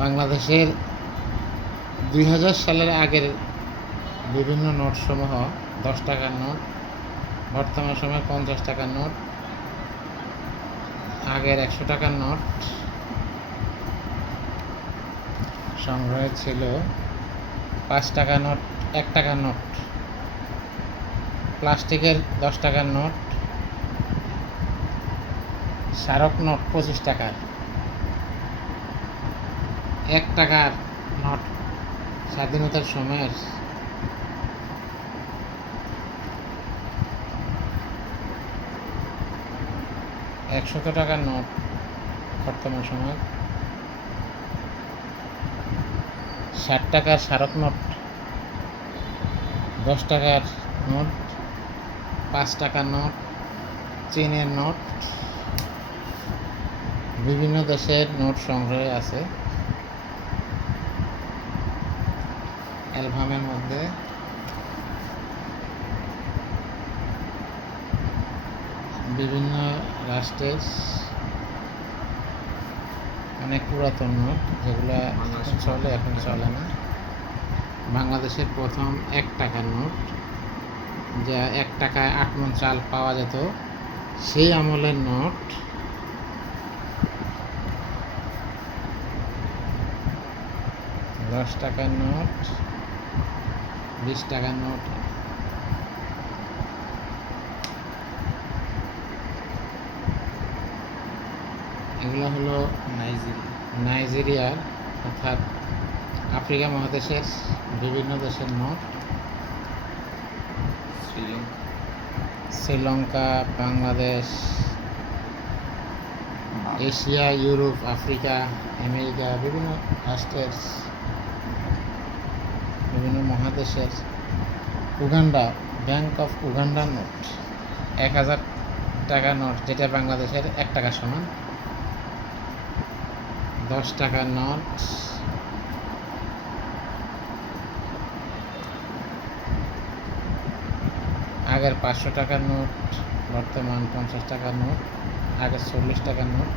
বাংলাদেশের ২০০০ সালের আগের বিভিন্ন নোটসমূহ ১০ টাকার নোট, বর্তমান সময়ে ৫০ টাকার নোট, আগের ১০০ টাকার নোট সংগ্রহে ছিল। ৫ টাকার নোট, ১ টাকার নোট, প্লাস্টিকের ১০ টাকার নোট, স্মারক নোট ২৫ টাকার, ১ টাকার নোট স্বাধীনতার সময়ের, ৳১০০ টাকার নোট বর্তমান সময়, ৬০ টাকার স্মারক নোট, ১০ টাকার নোট, ৫ টাকার নোট, চীনের নোট, বিভিন্ন দেশের নোট সংগ্রহে আছে অ্যালবামের মধ্যে। বিভিন্ন রাষ্ট্রের অনেক পুরাতন নোট, যেগুলো এখন চলে, এখন চলে না। বাংলাদেশের প্রথম ১ টাকার নোট, যা ১ টাকায় ৮ মণ চাল পাওয়া যেত, সেই আমলের নোট। ৳১০ টাকার নোট, ২০ টাকার নোট, এগুলো হলো নাইজেরিয়ার অর্থাৎ আফ্রিকা মহাদেশের বিভিন্ন দেশের note. Sri Lanka, Bangladesh, Asia, Europe, Africa, America, বিভিন্ন রাষ্ট্রের, বিভিন্ন মহাদেশের। উগান্ডা, ব্যাংক অফ উগান্ডার নোট, ১,০০০ টাকার নোট, যেটা বাংলাদেশের ১ টাকা সমান। ১০ টাকার নোট, আগের ৫০০ টাকার নোট, বর্তমান ৫০ টাকার নোট, আগের ৪০ টাকার নোট।